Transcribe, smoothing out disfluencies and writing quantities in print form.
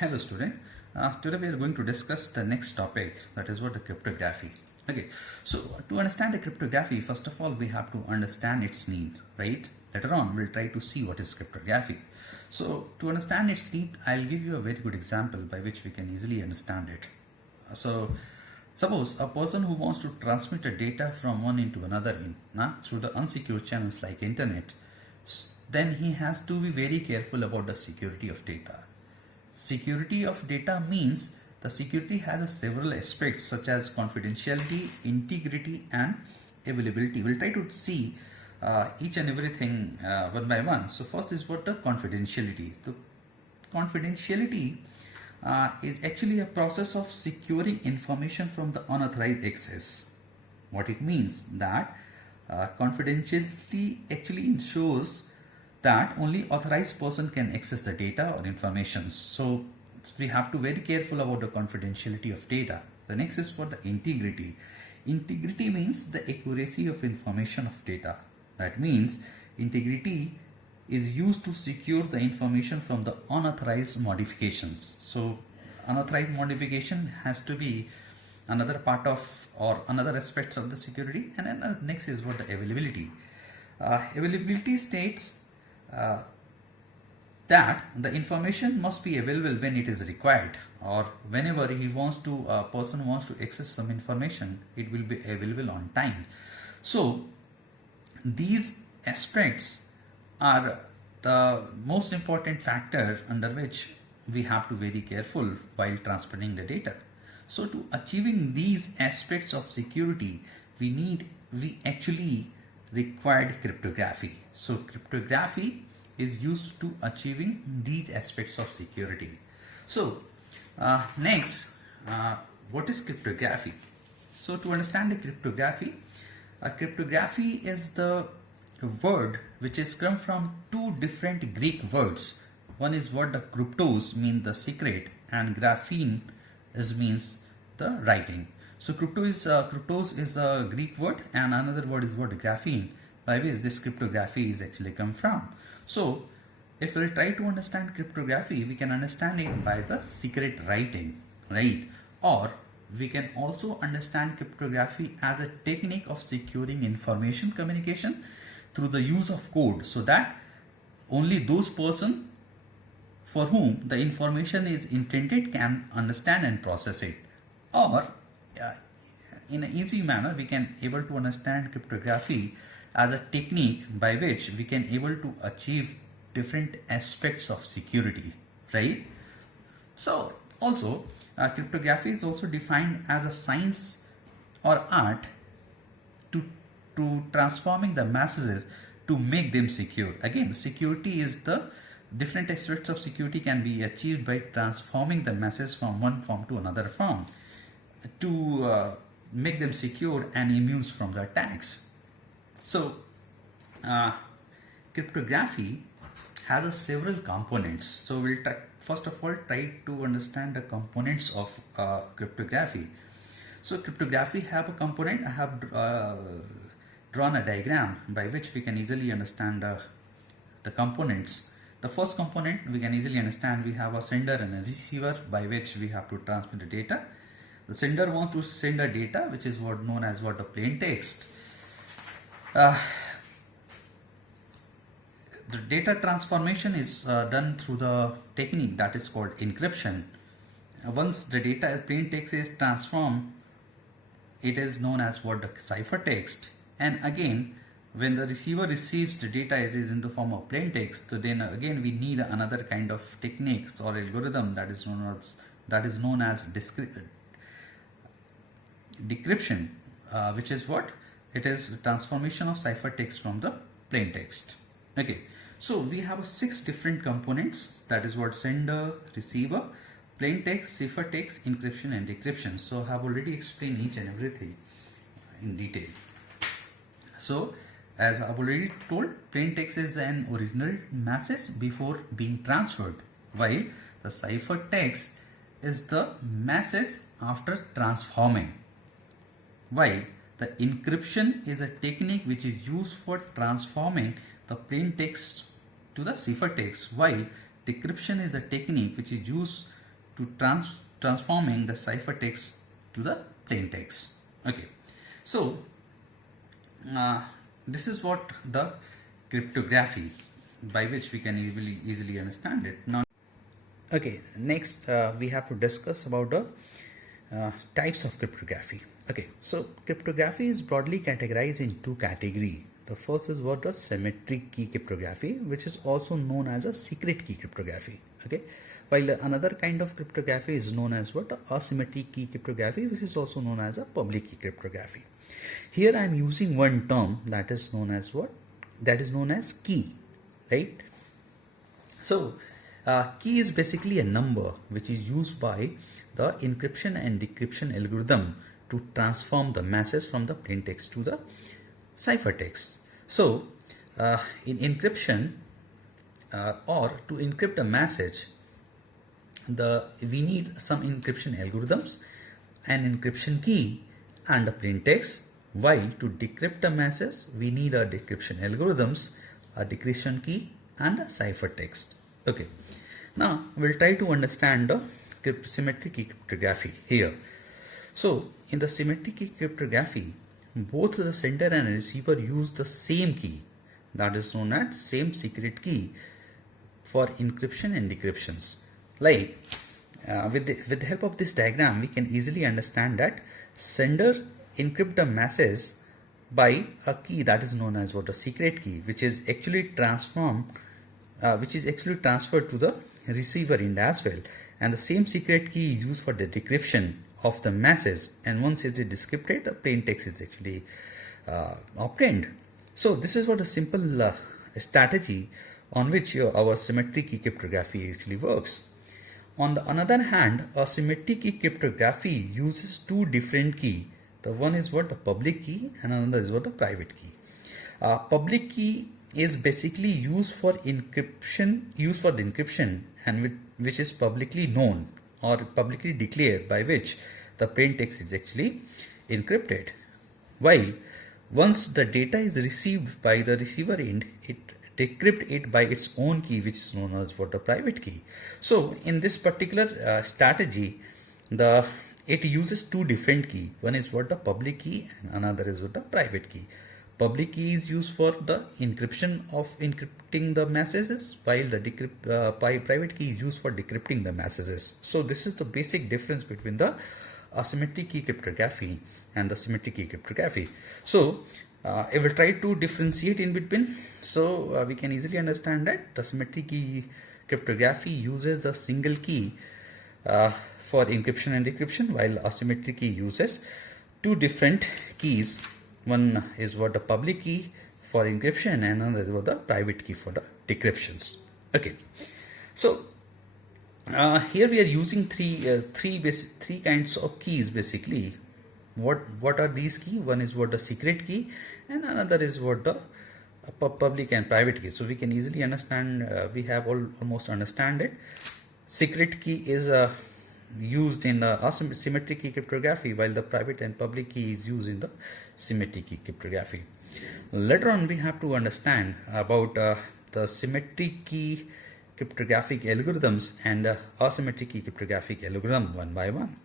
Hello student. Today we are going to discuss the next topic, that is what the cryptography. Okay, so to understand the cryptography, first of all we have to understand its need, right? Later on we'll try to see what is cryptography. So to understand its need, I'll give you a very good example by which we can easily understand it. So suppose a person who wants to transmit a data from one into another through the unsecured channels like internet, then he has to be very careful about the security of data. Security of data means the security has several aspects such as confidentiality, integrity and availability. We'll try to see each and everything one by one. So first is what the confidentiality. The confidentiality is actually a process of securing information from the unauthorized access. What it means that confidentiality actually ensures that only authorized person can access the data or information. So we have to be very careful about the confidentiality of data. The next is for the integrity. Integrity means the accuracy of information of data. That means integrity is used to secure the information from the unauthorized modifications. So unauthorized modification has to be another part of or another aspects of the security. And then next is what the availability. Availability states that the information must be available when it is required, or whenever a person wants to access some information, it will be available on time. So these aspects are the most important factor under which we have to be very careful while transmitting the data. So to achieving these aspects of security, we actually required cryptography. So cryptography is used to achieving these aspects of security. So next, what is cryptography? So to understand the cryptography is the word which is come from two different Greek words. One is what the kryptos mean the secret, and graphene means the writing. So kryptos is a Greek word, and another word is what graphene, by which this cryptography is actually come from. So if we'll try to understand cryptography, we can understand it by the secret writing, right? Or we can also understand cryptography as a technique of securing information communication through the use of code, so that only those person for whom the information is intended can understand and process it. Or in an easy manner, we can able to understand cryptography as a technique by which we can able to achieve different aspects of security, right? So also cryptography is also defined as a science or art to transforming the messages to make them secure. Again, security is the different aspects of security can be achieved by transforming the message from one form to another form to make them secure and immune from the attacks. So cryptography has several components. So we'll first of all try to understand the components of cryptography. So cryptography have a component. I have drawn a diagram by which we can easily understand the components. The first component we can easily understand, we have a sender and a receiver by which we have to transmit the data. The sender wants to send a data which is what known as what the plain text. The data transformation is done through the technique that is called encryption. Once the data plain text is transformed, it is known as what the ciphertext. And again, when the receiver receives the data, it is in the form of plain text. So then again we need another kind of techniques or algorithm that is known as decryption, which is what it is transformation of ciphertext from the plain text. Okay, so we have 6 different components, that is what sender, receiver, plain text, ciphertext, encryption and decryption. So I have already explained each and everything in detail. So as I have already told, plain text is an original message before being transferred, while the ciphertext is the message after transforming, while the encryption is a technique which is used for transforming the plain text to the ciphertext, while decryption is a technique which is used to transforming the ciphertext to the plain text. Okay, so this is what the cryptography, by which we can easily understand it. Now, okay, next we have to discuss about the types of cryptography. Okay, so cryptography is broadly categorized in two categories. The first is what the symmetric key cryptography, which is also known as a secret key cryptography. Okay, while another kind of cryptography is known as what asymmetric key cryptography, which is also known as a public key cryptography. Here I am using one term that is known as what? That is known as key, right? So key is basically a number which is used by the encryption and decryption algorithm to transform the message from the plain text to the ciphertext. So in encryption or to encrypt a message, we need some encryption algorithms, an encryption key and a plain text, while to decrypt a message we need a decryption algorithms, a decryption key and a ciphertext. Okay, now we'll try to understand the symmetric key cryptography here. So in the symmetric key cryptography, both the sender and receiver use the same key, that is known as same secret key, for encryption and decryptions. Like with the help of this diagram, we can easily understand that sender encrypt the message by a key that is known as what a secret key, which is actually transferred to the receiver end as well, and the same secret key is used for the decryption of the message, and once it is decrypted, the plain text is actually obtained. So this is what a simple strategy on which our symmetric key cryptography actually works. On the other hand, a symmetric key cryptography uses two different keys. The one is what the public key and another is what the private key. Public key is basically used for encryption, and which is publicly known or publicly declared, by which the plain text is actually encrypted. While once the data is received by the receiver end, it decrypt it by its own key, which is known as what a private key. So in this particular strategy, it uses two different keys. One is what the public key and another is what the private key. Public key is used for the encrypting the messages, while the private key is used for decrypting the messages. So this is the basic difference between the asymmetric key cryptography and the symmetric key cryptography. So I will try to differentiate in between. So we can easily understand that the symmetric key cryptography uses a single key for encryption and decryption, while asymmetric key uses two different keys. One is what the public key for encryption and another is what the private key for the decryptions. Okay, so here we are using three kinds of keys basically. What are these keys? One is what the secret key and another is what the public and private key. So we can easily understand, we have almost understand it. Secret key is used in the symmetric key cryptography, while the private and public key is used in the symmetric key cryptography. Later on we have to understand about the symmetric key cryptographic algorithms and asymmetric key cryptographic algorithm one by one.